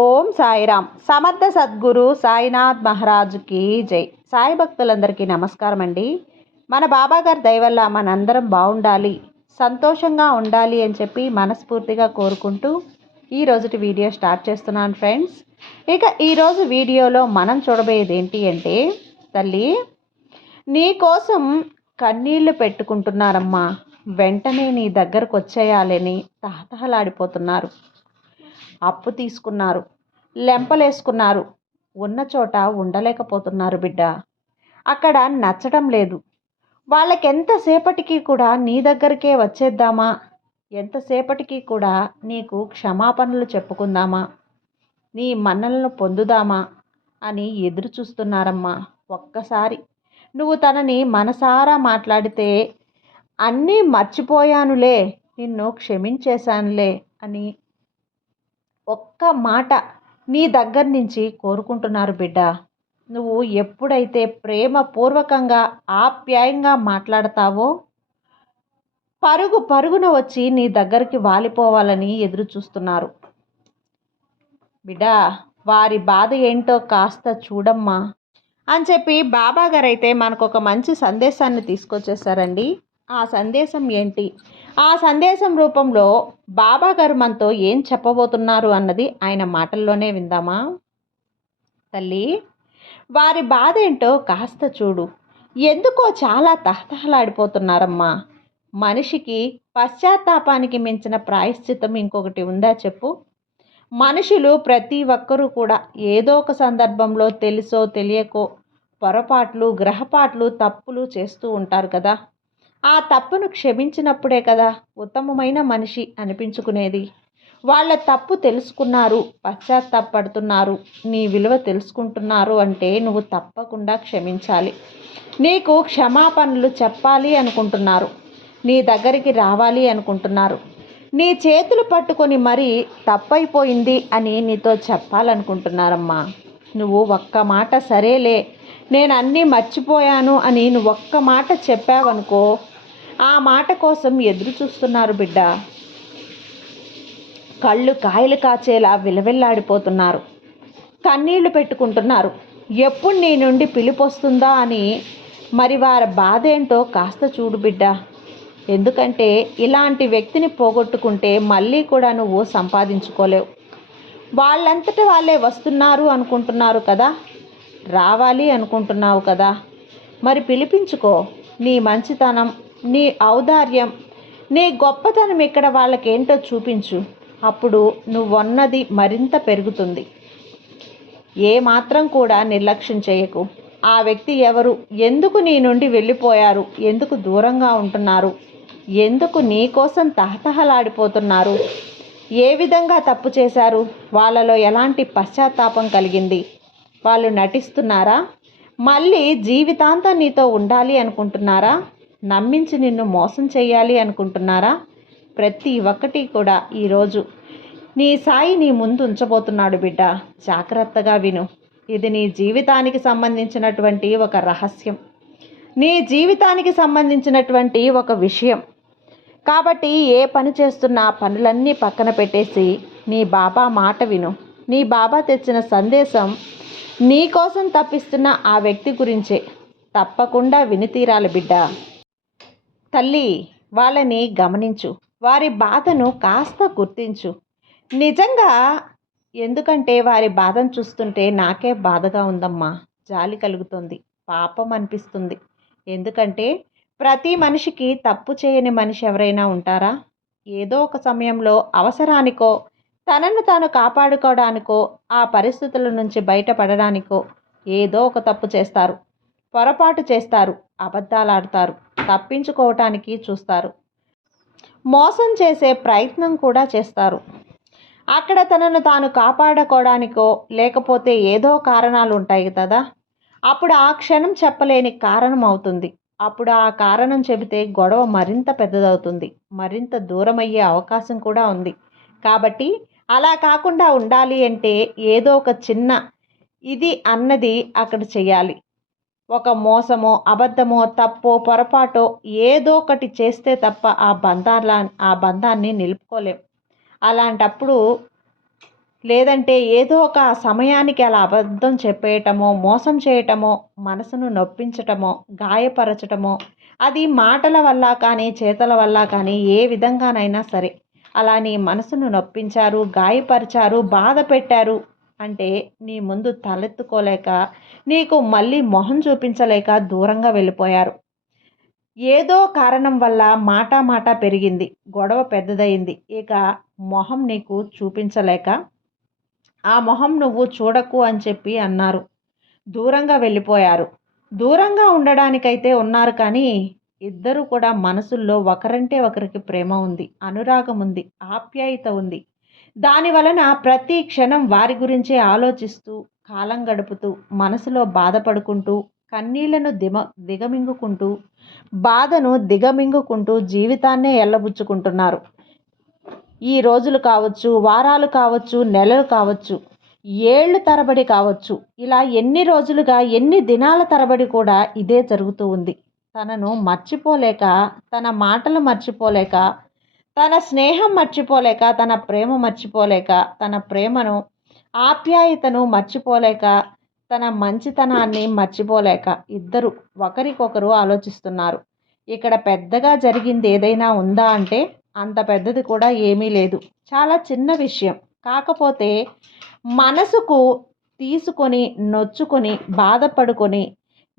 ఓం సాయిరామ్. సమర్థ సద్గురు సాయినాథ్ మహారాజుకి జై. సాయి భక్తులందరికీ నమస్కారం అండి మన బాబాగారి దయవల్ల మనందరం బాగుండాలి సంతోషంగా ఉండాలి అని చెప్పి మనస్ఫూర్తిగా కోరుకుంటూ ఈ రోజుటి వీడియో స్టార్ట్ చేస్తున్నాను ఫ్రెండ్స్. ఇక ఈరోజు వీడియోలో మనం చూడబోయేది ఏంటి అంటే తల్లి నీ కోసం కన్నీళ్ళు పెట్టుకుంటున్నారమ్మా. వెంటనే నీ దగ్గరకు వచ్చేయాలని తహతహలాడిపోతున్నారు అప్పు తీసుకున్నారు. లెంపలేసుకున్నారు. ఉన్న చోట ఉండలేకపోతున్నారు బిడ్డ. అక్కడ నచ్చడం లేదు. వాళ్ళకెంతసేపటికి కూడా నీ దగ్గరికే వచ్చేద్దామా? ఎంతసేపటికి కూడా నీకు క్షమాపణలు చెప్పుకుందామా? నీ మన్నలను పొందుదామా? అని ఎదురు చూస్తున్నారమ్మా ఒక్కసారి. నువ్వు తనని మనసారా మాట్లాడితే అన్నీ మర్చిపోయానులే నిన్ను క్షమించేశానులే అని ఒక్క మాట నీ దగ్గర నుంచి కోరుకుంటున్నారు బిడ్డ. నువ్వు ఎప్పుడైతే ప్రేమపూర్వకంగా ఆప్యాయంగా మాట్లాడతావో పరుగు పరుగున వచ్చి నీ దగ్గరికి వాలిపోవాలని ఎదురు చూస్తున్నారు. బిడ్డ వారి బాధ ఏంటో కాస్త చూడమ్మా అని చెప్పి బాబాగారు అయితే మనకు ఒక మంచి సందేశాన్ని తీసుకొచ్చేసారండి ఆ సందేశం ఏంటి? ఆ సందేశం రూపంలో బాబా గారు మనతో ఏం చెప్పబోతున్నారు అన్నది ఆయన మాటల్లోనే విందామా? తల్లి వారి బాధ ఏంటో కాస్త చూడు. ఎందుకో చాలా తహతహలాడిపోతున్నారమ్మా. మనిషికి పశ్చాత్తాపానికి మించిన ప్రాయశ్చితం ఇంకొకటి ఉందా చెప్పు. మనుషులు ప్రతి ఒక్కరూ కూడా ఏదో ఒక సందర్భంలో తెలుసో తెలియకో పొరపాట్లు గ్రహపాట్లు తప్పులు చేస్తూ ఉంటారు కదా. ఆ తప్పును క్షమించినప్పుడే కదా ఉత్తమమైన మనిషి అనిపించుకునేది. వాళ్ళ తప్పు తెలుసుకున్నారు పశ్చాత్తాపడుతున్నారు నీ విలువ తెలుసుకుంటున్నారు అంటే నువ్వు తప్పకుండా క్షమించాలి. నీకు క్షమాపణలు చెప్పాలి అనుకుంటున్నారు నీ దగ్గరికి రావాలి అనుకుంటున్నారు. నీ చేతులు పట్టుకొని మరీ తప్పైపోయింది అని నీతో చెప్పాలనుకుంటున్నారమ్మా. నువ్వు ఒక్క మాట సరేలే నేను అన్నీ మర్చిపోయాను అని నువ్వు ఒక్క మాట చెప్పావనుకో ఆ మాట కోసం ఎదురు చూస్తున్నారు బిడ్డ. కళ్ళు కాయలు కాచేలా విలవిల్లాడిపోతున్నారు. కన్నీళ్ళు పెట్టుకుంటున్నారు. ఎప్పుడు నీ నుండి పిలిపొస్తుందా అని మరి వారి బాధ ఏంటో కాస్త చూడు బిడ్డ. ఎందుకంటే ఇలాంటి వ్యక్తిని పోగొట్టుకుంటే మళ్ళీ కూడా నువ్వు సంపాదించుకోలేవు. వాళ్ళంతటి వాళ్ళే వస్తున్నారు అనుకుంటున్నారు కదా. రావాలి అనుకుంటున్నావు కదా. మరి పిలిపించుకో. నీ మంచితనం నీ ఔదార్యం నీ గొప్పతనం ఇక్కడ వాళ్ళకేంటో చూపించు. అప్పుడు నువ్వన్నది మరింత పెరుగుతుంది. ఏ మాత్రం కూడా నిర్లక్ష్యం చేయకు. ఆ వ్యక్తి ఎవరు? ఎందుకు నీ నుండి వెళ్ళిపోయారు? ఎందుకు దూరంగా ఉంటున్నారు? ఎందుకు నీ కోసం తహతహలాడిపోతున్నారు? ఏ విధంగా తప్పు చేశారు? వాళ్ళలో ఎలాంటి పశ్చాత్తాపం కలిగింది? వాళ్ళు నటిస్తున్నారా? మళ్ళీ జీవితాంతం నీతో ఉండాలి అనుకుంటున్నారా? నమ్మించి నిన్ను మోసం చేయాలి అనుకుంటున్నారా? ప్రతి ఒక్కటి కూడా ఈరోజు నీ సాయి నీ ముందు ఉంచబోతున్నాడు బిడ్డ. జాగ్రత్తగా విను. ఇది నీ జీవితానికి సంబంధించినటువంటి ఒక రహస్యం. నీ జీవితానికి సంబంధించినటువంటి ఒక విషయం. కాబట్టి ఏ పని చేస్తున్నా పనులన్నీ పక్కన పెట్టేసి నీ బాబా మాట విను. నీ బాబా తెచ్చిన సందేశం నీ కోసం తప్పిస్తున్న ఆ వ్యక్తి గురించే. తప్పకుండా వినితీరాలి బిడ్డ. తల్లి వాళ్ళని గమనించు. వారి బాధను కాస్త గుర్తించు. నిజంగా ఎందుకంటే వారి బాధను చూస్తుంటే నాకే బాధగా ఉందమ్మా. జాలి కలుగుతుంది. పాపం అనిపిస్తుంది. ఎందుకంటే ప్రతి మనిషికి తప్పు చేయని మనిషి ఎవరైనా ఉంటారా? ఏదో ఒక సమయంలో అవసరానికో తనను తాను కాపాడుకోవడానికో ఆ పరిస్థితుల నుంచి బయటపడడానికో ఏదో ఒక తప్పు చేస్తారు. పొరపాటు చేస్తారు. అబద్ధాలాడతారు. తప్పించుకోవటానికి చూస్తారు. మోసం చేసే ప్రయత్నం కూడా చేస్తారు. అక్కడ తనను తాను కాపాడుకోవడానికో లేకపోతే ఏదో కారణాలు ఉంటాయి కదా? అప్పుడు ఆ క్షణం చెప్పలేని కారణం అవుతుంది. అప్పుడు ఆ కారణం చెబితే గొడవ మరింత పెద్దదవుతుంది. మరింత దూరం అయ్యే అవకాశం కూడా ఉంది. కాబట్టి అలా కాకుండా ఉండాలి అంటే ఏదో ఒక చిన్న ఇది అన్నది అక్కడ చేయాలి ఒక మోసమో అబద్ధమో తప్పో పొరపాటో ఏదో ఒకటి చేస్తే తప్ప ఆ బంధాల ఆ బంధాన్ని నిలుపుకోలేం. అలాంటప్పుడు లేదంటే ఏదో ఒక సమయానికి అలా అబద్ధం చెప్పేయటమో మోసం చేయటమో మనసును నొప్పించటమో గాయపరచటమో అది మాటల వల్ల కానీ చేతల వల్ల కానీ ఏ విధంగానైనా సరే. అలా నీ మనసును నొప్పించారు గాయపరిచారు బాధ పెట్టారు అంటే నీ ముందు తలెత్తుకోలేక నీకు మళ్ళీ మొహం చూపించలేక దూరంగా వెళ్ళిపోయారు. ఏదో కారణం వల్ల మాట మాట పెరిగింది గొడవ పెద్దదయింది. ఇక మొహం నీకు చూపించలేక ఆ మొహం నువ్వు చూడకు అని చెప్పి అన్నారు. దూరంగా వెళ్ళిపోయారు. దూరంగా ఉండడానికైతే ఉన్నారు కానీ ఇద్దరు కూడా మనసుల్లో ఒకరంటే ఒకరికి ప్రేమ ఉంది అనురాగం ఉంది ఆప్యాయత ఉంది. దాని వలన ప్రతి క్షణం వారి గురించే ఆలోచిస్తూ కాలం గడుపుతూ మనసులో బాధపడుకుంటూ కన్నీళ్ళను దిమ దిగమింగుకుంటూ బాధను దిగమింగుకుంటూ జీవితాన్నే ఎల్లబుచ్చుకుంటున్నారు. ఈ రోజులు కావచ్చు వారాలు కావచ్చు నెలలు కావచ్చు ఏళ్ళు తరబడి కావచ్చు ఇలా ఎన్ని రోజులుగా ఎన్ని దినాల తరబడి కూడా ఇదే జరుగుతూ ఉంది. తనను మర్చిపోలేక తన మాటలు మర్చిపోలేక తన స్నేహం మర్చిపోలేక తన ప్రేమ మర్చిపోలేక తన ప్రేమను ఆప్యాయతను మర్చిపోలేక తన మంచితనాన్ని మర్చిపోలేక ఇద్దరు ఒకరికొకరు ఆలోచిస్తున్నారు. ఇక్కడ పెద్దగా జరిగింది ఏదైనా ఉందా అంటే అంత పెద్దది కూడా ఏమీ లేదు. చాలా చిన్న విషయం. కాకపోతే మనసుకు తీసుకొని నొచ్చుకొని బాధపడుకొని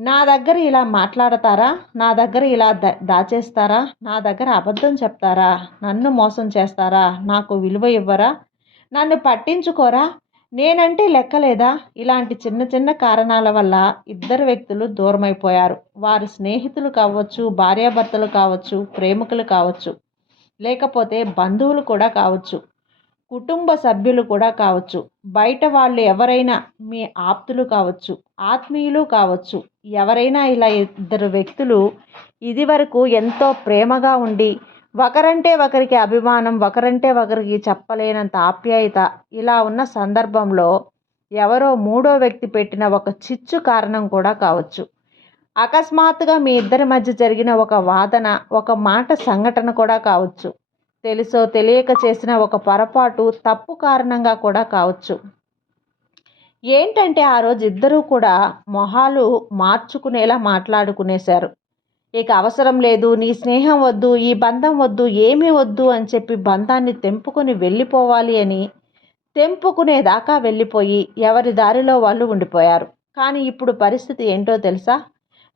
నా దగ్గర ఇలా మాట్లాడతారా? నా దగ్గర ఇలా దా దాచేస్తారా? నా దగ్గర అబద్ధం చెప్తారా? నన్ను మోసం చేస్తారా? నాకు విలువ ఇవ్వరా? నన్ను పట్టించుకోరా? నేనంటే లెక్కలేదా? ఇలాంటి చిన్న చిన్న కారణాల వల్ల ఇద్దరు వ్యక్తులు దూరమైపోయారు. వారు స్నేహితులు కావచ్చు భార్యాభర్తలు కావచ్చు ప్రేమికులు కావచ్చు లేకపోతే బంధువులు కూడా కావచ్చు కుటుంబ సభ్యులు కూడా కావచ్చు. బయట వాళ్ళు ఎవరైనా మీ ఆప్తులు కావచ్చు ఆత్మీయులు కావచ్చు. ఎవరైనా ఇలా ఇద్దరు వ్యక్తులు ఇది వరకు ఎంతో ప్రేమగా ఉండి ఒకరంటే ఒకరికి అభిమానం ఒకరంటే ఒకరికి చెప్పలేనంత ఆప్యాయత ఇలా ఉన్న సందర్భంలో ఎవరో మూడో వ్యక్తి పెట్టిన ఒక చిచ్చు కారణం కూడా కావచ్చు. అకస్మాత్తుగా మీ ఇద్దరి మధ్య జరిగిన ఒక వాదన ఒక మాట సంఘటన కూడా కావచ్చు. తెలుసో తెలియక చేసిన ఒక పొరపాటు తప్పు కారణంగా కూడా కావచ్చు. ఏంటంటే ఆ రోజు ఇద్దరూ కూడా మొహాలు మార్చుకునేలా మాట్లాడుకునేశారు. ఇక అవసరం లేదు నీ స్నేహం వద్దు ఈ బంధం వద్దు ఏమీ వద్దు అని చెప్పి బంధాన్ని తెంపుకొని వెళ్ళిపోవాలి అని తెంపుకునేదాకా వెళ్ళిపోయి ఎవరి దారిలో వాళ్ళు ఉండిపోయారు. కానీ ఇప్పుడు పరిస్థితి ఏంటో తెలుసా?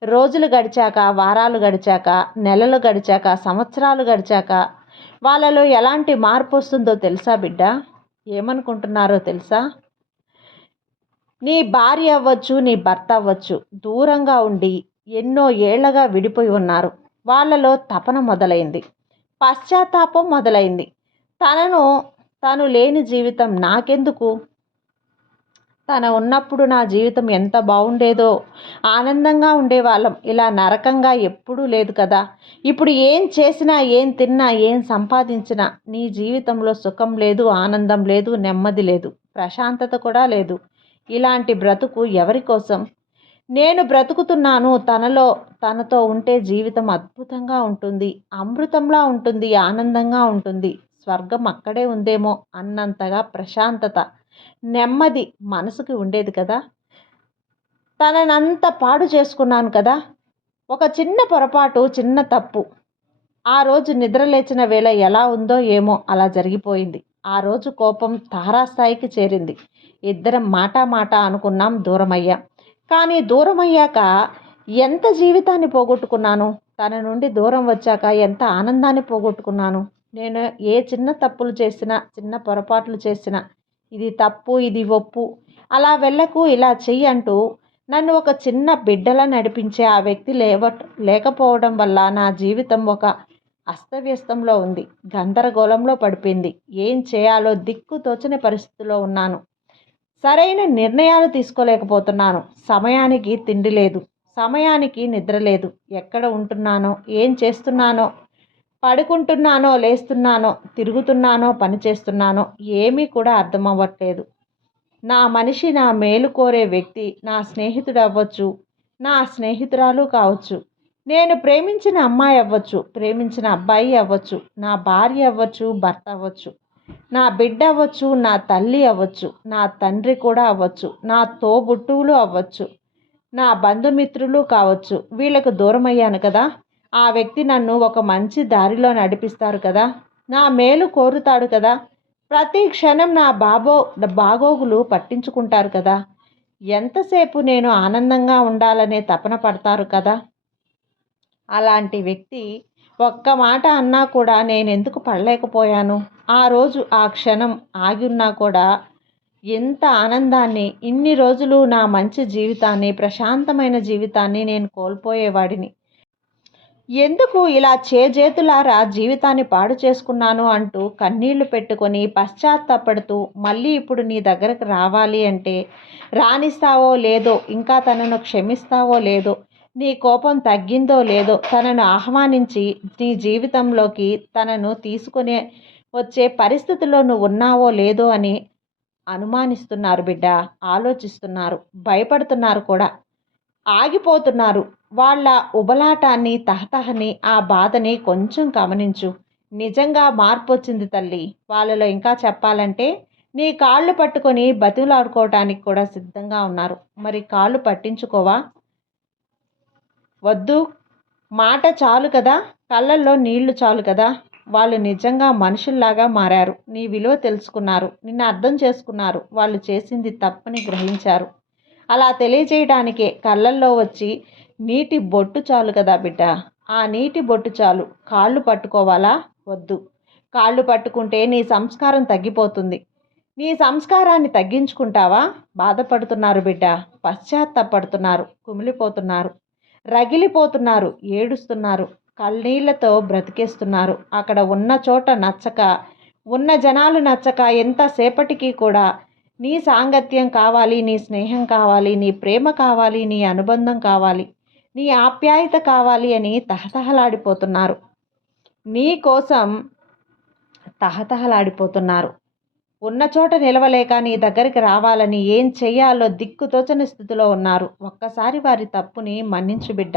రోజులు గడిచాక వారాలు గడిచాక నెలలు గడిచాక సంవత్సరాలు గడిచాక వాళ్ళలో ఎలాంటి మార్పు వస్తుందో తెలుసా బిడ్డ? ఏమనుకుంటున్నారో తెలుసా? నీ భార్య అవ్వచ్చు నీ భర్త అవ్వచ్చు దూరంగా ఉండి ఎన్నో ఏళ్ళగా విడిపోయి ఉన్నారు. వాళ్ళలో తపన మొదలైంది. పశ్చాత్తాపం మొదలైంది. తనను తను లేని జీవితం నాకెందుకు? తన ఉన్నప్పుడు నా జీవితం ఎంత బాగుండేదో ఆనందంగా ఉండేవాళ్ళం. ఇలా నరకంగా ఎప్పుడూ లేదు కదా. ఇప్పుడు ఏం చేసినా ఏం తిన్నా ఏం సంపాదించినా నీ జీవితంలో సుఖం లేదు ఆనందం లేదు నెమ్మది లేదు ప్రశాంతత కూడా లేదు. ఇలాంటి బ్రతుకు ఎవరి కోసం? నేను బ్రతుకుతున్నాను తనలో తనతో ఉంటే జీవితం అద్భుతంగా ఉంటుంది అమృతంలా ఉంటుంది ఆనందంగా ఉంటుంది స్వర్గం అక్కడే ఉందేమో అన్నంతగా ప్రశాంతత నెమ్మది మనసుకి ఉండేది కదా? తననంత పాడు చేసుకున్నాను కదా? ఒక చిన్న పొరపాటు చిన్న తప్పు. ఆ రోజు నిద్రలేచిన వేళ ఎలా ఉందో ఏమో అలా జరిగిపోయింది. ఆ రోజు కోపం తారాస్థాయికి చేరింది. ఇద్దరం మాట మాట అనుకున్నాం దూరమయ్యాం. కానీ దూరమయ్యాక ఎంత జీవితాన్ని పోగొట్టుకున్నాను? తన నుండి దూరం వచ్చాక ఎంత ఆనందాన్ని పోగొట్టుకున్నాను? నేను ఏ చిన్న తప్పులు చేసినా చిన్న పొరపాట్లు చేసినా ఇది తప్పు ఇది ఒప్పు అలా వెళ్ళకు ఇలా చెయ్యి అంటూ నన్ను ఒక చిన్న బిడ్డలా నడిపించే ఆ వ్యక్తి లేవ లేకపోవడం వల్ల నా జీవితం ఒక అస్తవ్యస్తంలో ఉంది. గందరగోళంలో పడిపోయింది. ఏం చేయాలో దిక్కు తోచని పరిస్థితిలో ఉన్నాను. సరైన నిర్ణయాలు తీసుకోలేకపోతున్నాను. సమయానికి తిండి లేదు. సమయానికి నిద్ర లేదు. ఎక్కడ ఉంటున్నానో? ఏం చేస్తున్నానో? పడుకుంటున్నానో? లేస్తున్నానో? తిరుగుతున్నానో? పని చేస్తున్నానో? ఏమీ కూడా అర్థం అవ్వట్లేదు నా మనిషి నా మేలు కోరే వ్యక్తి నా స్నేహితుడు అవ్వచ్చు నా స్నేహితురాలు కావచ్చు. నేను ప్రేమించిన అమ్మాయి అవ్వచ్చు. ప్రేమించిన అబ్బాయి అవ్వచ్చు. నా భార్య అవ్వచ్చు. భర్త అవ్వచ్చు. నా బిడ్డ అవ్వచ్చు నా తల్లి అవ్వచ్చు నా తండ్రి కూడా అవ్వచ్చు నా తోబుట్టువులు అవ్వచ్చు నా బంధుమిత్రులు కావచ్చు. వీళ్ళకు దూరం అయ్యాను కదా. ఆ వ్యక్తి నన్ను ఒక మంచి దారిలో నడిపిస్తారు కదా. నా మేలు కోరుతాడు కదా. ప్రతి క్షణం నా బాబో బాగోగులు పట్టించుకుంటారు కదా. ఎంతసేపు నేను ఆనందంగా ఉండాలనే తపన పడతారు కదా. అలాంటి వ్యక్తి ఒక్క మాట అన్నా కూడా నేను ఎందుకు పడలేకపోయాను? ఆ రోజు ఆ క్షణం ఆగి ఉన్నా కూడా ఎంత ఆనందాన్ని ఇన్ని రోజులు నా మంచి జీవితాన్ని ప్రశాంతమైన జీవితాన్ని నేను కోల్పోయేవాడిని. ఎందుకు ఇలా చేజేతులారా జీవితాన్ని పాడు చేసుకున్నాను అంటూ కన్నీళ్ళు పెట్టుకొని పశ్చాత్తాపడుతూ మళ్ళీ ఇప్పుడు నీ దగ్గరకు రావాలి అంటే రాణిస్తావో లేదో ఇంకా తనను క్షమిస్తావో లేదో నీ కోపం తగ్గిందో లేదో తనను ఆహ్వానించి నీ జీవితంలోకి తనను తీసుకునే వచ్చే పరిస్థితిలో నువ్వు ఉన్నావో లేదో అని అనుమానిస్తున్నారు బిడ్డ. ఆలోచిస్తున్నారు. భయపడుతున్నారు కూడా. ఆగిపోతున్నారు. వాళ్ళ ఉబలాటాన్ని తహతహని ఆ బాధని కొంచెం గమనించు. నిజంగా మార్పు వచ్చింది తల్లి. వాళ్ళలో ఇంకా చెప్పాలంటే నీ కాళ్ళు పట్టుకొని బతిలాడుకోవటానికి కూడా సిద్ధంగా ఉన్నారు. మరి కాళ్ళు పట్టించుకోవా? వద్దు. మాట చాలు కదా. కళ్ళల్లో నీళ్ళు చాలు కదా. వాళ్ళు నిజంగా మనుషుల్లాగా మారారు. నీ విలువ తెలుసుకున్నారు. నిన్ను అర్థం చేసుకున్నారు. వాళ్ళు చేసింది తప్పని గ్రహించారు. అలా తెలియజేయడానికే కళ్ళల్లో వచ్చి నీటి బొట్టు చాలు కదా బిడ్డ. ఆ నీటి బొట్టు చాలు. కాళ్ళు పట్టుకోవాలా? వద్దు. కాళ్ళు పట్టుకుంటే నీ సంస్కారం తగ్గిపోతుంది. నీ సంస్కారాన్ని తగ్గించుకుంటావా? బాధపడుతున్నారు బిడ్డ. పశ్చాత్తాపడుతున్నారు. కుమిలిపోతున్నారు. రగిలిపోతున్నారు ఏడుస్తున్నారు కళ్ళనీళ్ళతో బ్రతికేస్తున్నారు. అక్కడ ఉన్న చోట నచ్చక ఉన్న జనాలు నచ్చక ఎంతసేపటికి కూడా నీ సాంగత్యం కావాలి నీ స్నేహం కావాలి నీ ప్రేమ కావాలి నీ అనుబంధం కావాలి నీ ఆప్యాయత కావాలి అని తహతహలాడిపోతున్నారు. నీ కోసం తహతహలాడిపోతున్నారు. ఉన్న చోట నిలవలేక నీ దగ్గరికి రావాలని ఏం చెయ్యాలో దిక్కుతోచని స్థితిలో ఉన్నారు. ఒక్కసారి వారి తప్పుని మన్నించు బిడ్డ.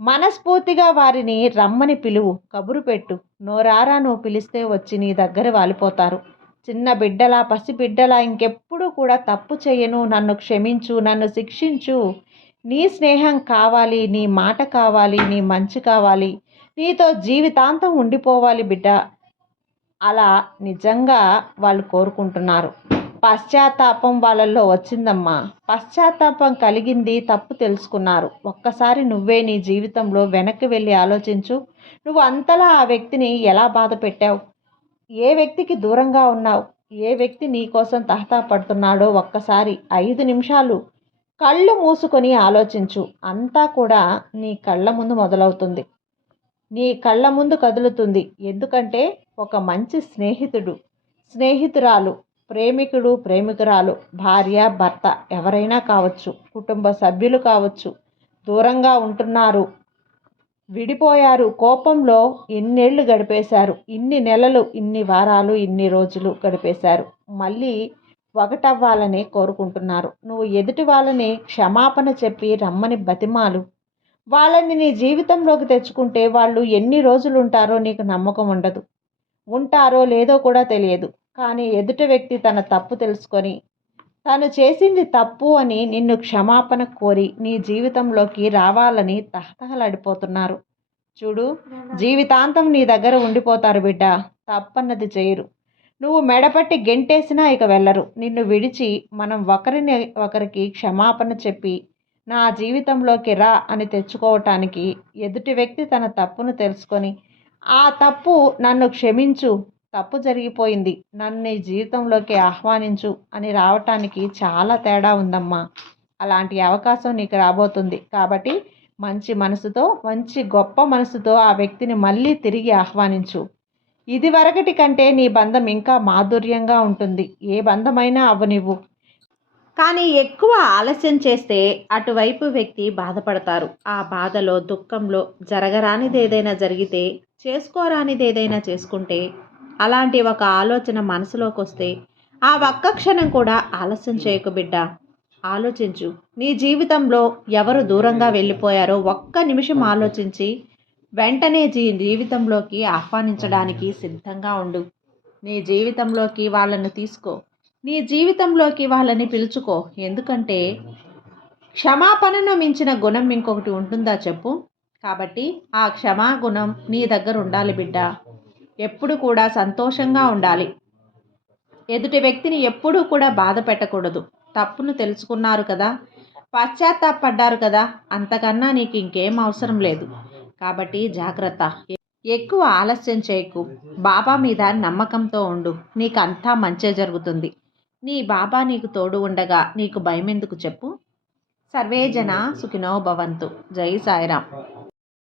మనస్ఫూర్తిగా వారిని రమ్మని పిలువు కబురు పెట్టు. నోరారా నువ్వు పిలిస్తే వచ్చి నీ దగ్గర వాలిపోతారు. చిన్న బిడ్డలా పసి బిడ్డలా ఇంకెప్పుడు కూడా తప్పు చేయను నన్ను క్షమించు నన్ను శిక్షించు. నీ స్నేహం కావాలి నీ మాట కావాలి నీ మంచి కావాలి. నీతో జీవితాంతం ఉండిపోవాలి బిడ్డ. అలా నిజంగా వాళ్ళు కోరుకుంటున్నారు. పశ్చాత్తాపం వాళ్ళల్లో వచ్చిందమ్మా. పశ్చాత్తాపం కలిగింది తప్పు తెలుసుకున్నారు. ఒక్కసారి నువ్వే నీ జీవితంలో వెనక్కి వెళ్ళి ఆలోచించు. నువ్వు అంతలా ఆ వ్యక్తిని ఎలా బాధ పెట్టావు? ఏ వ్యక్తికి దూరంగా ఉన్నావు? ఏ వ్యక్తి నీ కోసం తహతా పడుతున్నాడో ఒక్కసారి ఐదు నిమిషాలు కళ్ళు మూసుకొని ఆలోచించు. అంతా కూడా నీ కళ్ళ ముందు మొదలవుతుంది. నీ కళ్ళ ముందు కదులుతుంది. ఎందుకంటే ఒక మంచి స్నేహితుడు స్నేహితురాలు ప్రేమికుడు ప్రేమికురాలు భార్య భర్త ఎవరైనా కావచ్చు కుటుంబ సభ్యులు కావచ్చు దూరంగా ఉంటున్నారు. విడిపోయారు. కోపంలో ఎన్నేళ్ళు గడిపేశారు. ఇన్ని నెలలు ఇన్ని వారాలు ఇన్ని రోజులు గడిపేశారు. మళ్ళీ ఒకటవ్వాలని కోరుకుంటున్నారు. నువ్వు ఎదుటి వాళ్ళని క్షమాపణ చెప్పి రమ్మని బతిమాలు. వాళ్ళని నీ జీవితంలోకి తెచ్చుకుంటే వాళ్ళు ఎన్ని రోజులు ఉంటారో నీకు నమ్మకం ఉండదు. ఉంటారో లేదో కూడా తెలియదు. కానీ ఎదుటి వ్యక్తి తన తప్పు తెలుసుకొని తను చేసింది తప్పు అని నిన్ను క్షమాపణ కోరి నీ జీవితంలోకి రావాలని తహతహలాడిపోతున్నారు. చూడు జీవితాంతం నీ దగ్గర ఉండిపోతారు బిడ్డ. తప్పన్నది చేయరు. నువ్వు మెడపట్టి గెంటేసినా ఇక వెళ్ళరు. నిన్ను విడిచి మనం ఒకరిని ఒకరికి క్షమాపణ చెప్పి నా జీవితంలోకి రా అని తెచ్చుకోవటానికి ఎదుటి వ్యక్తి తన తప్పును తెలుసుకొని ఆ తప్పు నన్ను క్షమించు. తప్పు జరిగిపోయింది. నన్ను నీ జీవితంలోకి ఆహ్వానించు అని రావటానికి చాలా తేడా ఉందమ్మా. అలాంటి అవకాశం నీకు రాబోతుంది. కాబట్టి మంచి మనసుతో మంచి గొప్ప మనసుతో ఆ వ్యక్తిని మళ్ళీ తిరిగి ఆహ్వానించు. ఇది వరకటి కంటే నీ బంధం ఇంకా మాధుర్యంగా ఉంటుంది. ఏ బంధమైనా అవ్వనివ్వు. కానీ ఎక్కువ ఆలస్యం చేస్తే అటువైపు వ్యక్తి బాధపడతారు. ఆ బాధలో దుఃఖంలో జరగరానిది ఏదైనా జరిగితే చేసుకోరానిది ఏదైనా చేసుకుంటే అలాంటి ఒక ఆలోచన మనసులోకి వస్తే ఆ ఒక్క క్షణం కూడా ఆలస్యం చేయకు బిడ్డ. ఆలోచించు. నీ జీవితంలో ఎవరు దూరంగా వెళ్ళిపోయారో ఒక్క నిమిషం ఆలోచించి వెంటనే జీ జీవితంలోకి ఆహ్వానించడానికి సిద్ధంగా ఉండు. నీ జీవితంలోకి వాళ్ళను తీసుకో. నీ జీవితంలోకి వాళ్ళని పిలుచుకో. ఎందుకంటే క్షమాపణను మించిన గుణం ఇంకొకటి ఉంటుందా చెప్పు. కాబట్టి ఆ క్షమా గుణం నీ దగ్గర ఉండాలి బిడ్డ. ఎప్పుడు కూడా సంతోషంగా ఉండాలి. ఎదుటి వ్యక్తిని ఎప్పుడూ కూడా బాధ పెట్టకూడదు. తప్పును తెలుసుకున్నారు కదా. పశ్చాత్తాపడ్డారు కదా. అంతకన్నా నీకు ఇంకేం అవసరం లేదు. కాబట్టి జాగ్రత్త. ఎక్కువ ఆలస్యం చేయకు. బాబా మీద నమ్మకంతో ఉండు. నీకంతా మంచే జరుగుతుంది. నీ బాబా నీకు తోడు ఉండగా నీకు భయమెందుకు చెప్పు? సర్వే జన సుఖినో భవంతు. జై సాయిరామ్.